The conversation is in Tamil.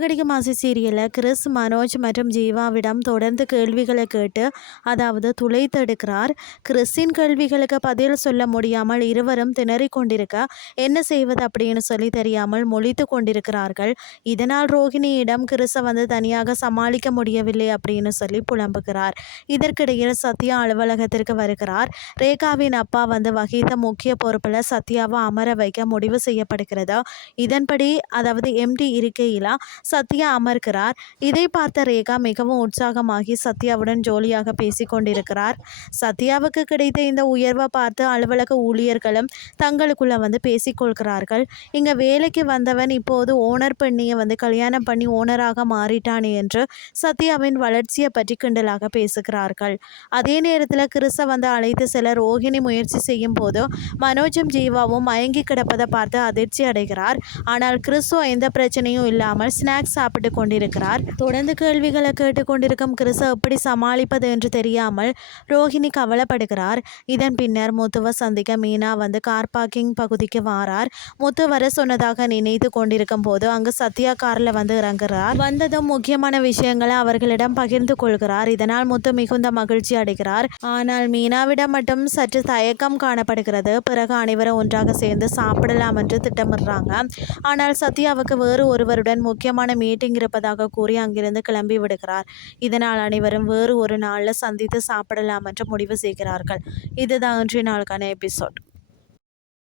சிறகடிக்கும் ஆசை சீரியலில் கிறிஸ், மனோஜ் மற்றும் ஜீவாவிடம் தொடர்ந்து கேள்விகளை கேட்டு துளைத்தெடுக்கிறார். கிறிஸின் கேள்விகளுக்கு பதில் சொல்ல முடியாமல் இருவரும் திணறிக் கொண்டிருக்க என்ன செய்வது அப்படின்னு சொல்லி தெரியாமல் முழித்து கொண்டிருக்கிறார்கள். இதனால் ரோஹிணியிடம் கிறிஸை தனியாக சமாளிக்க முடியவில்லை அப்படின்னு சொல்லி புலம்புகிறார். இதற்கிடையில் சத்யா அலுவலகத்திற்கு வருகிறார். ரேகாவின் அப்பா வகித்த முக்கிய பொறுப்பில் சத்யாவை அமர வைக்க முடிவு செய்யப்படுகிறது. இதன்படி எம்டி இருக்கையில் சத்யா அமர்கிறார். இதை பார்த்த ரேகா மிகவும் உற்சாகமாகி சத்யாவுடன் ஜோலியாக பேசிக்கொண்டிருக்கிறார். சத்யாவுக்கு கிடைத்த இந்த உயர்வை பார்த்து அலுவலக ஊழியர்களும் தங்களுக்குள்ள பேசிக்கொள்கிறார்கள். இங்க வேலைக்கு வந்தவன் இப்போது ஓனர் பெண்ணியை கல்யாணம் பண்ணி ஓனராக மாறிட்டானே என்று சத்யாவின் வளர்ச்சியை பற்றி கிண்டலாக பேசுகிறார்கள். அதே நேரத்தில் கிறிஸை அழைத்து செல்ல ரோஹிணி முயற்சி செய்யும் போது மனோஜும் ஜீவாவும் மயங்கி கிடப்பதை பார்த்து அதிர்ச்சி அடைகிறார். ஆனால் கிறிஸோ எந்த பிரச்சனையும் இல்லாமல் ஸ்நாக்ஸ் சாப்பிட்டு கொண்டிருக்கிறார். தொடர்ந்து கேள்விகளை கேட்டுக்கொண்டிருக்கும் கிறிஸை எப்படி சமாளிப்பது என்று தெரியாமல் ரோஹிணி கவலைப்படுகிறார். இதன் பின்னர் முத்துவை சந்திக்க மீனா கார் பார்க்கிங் பகுதிக்கு வாரார். முத்து வர சொன்னதாக நினைத்து கொண்டிருக்கும் போது அங்கு சத்யா காரில் இறங்குகிறார். வந்ததும் முக்கியமான விஷயங்களை அவர்களிடம் பகிர்ந்து கொள்கிறார். இதனால் முத்து மிகுந்த மகிழ்ச்சி அடைகிறார். ஆனால் மீனாவிடம் மட்டும் சற்று தயக்கம் காணப்படுகிறது. பிறகு அனைவரும் ஒன்றாக சேர்ந்து சாப்பிடலாம் என்று திட்டமிடுறாங்க. ஆனால் சத்யாவுக்கு வேறு ஒருவருடன் முக்கியமான மீட்டிங் இருப்பதாக கூறி அங்கிருந்து கிளம்பி விடுகிறார். இதனால் அனைவரும் வேறு ஒரு நாளில் சந்தித்து சாப்பிடலாம் என்று முடிவு செய்கிறார்கள். இதுதான் இன்றைய நாளுக்கான எபிசோட்.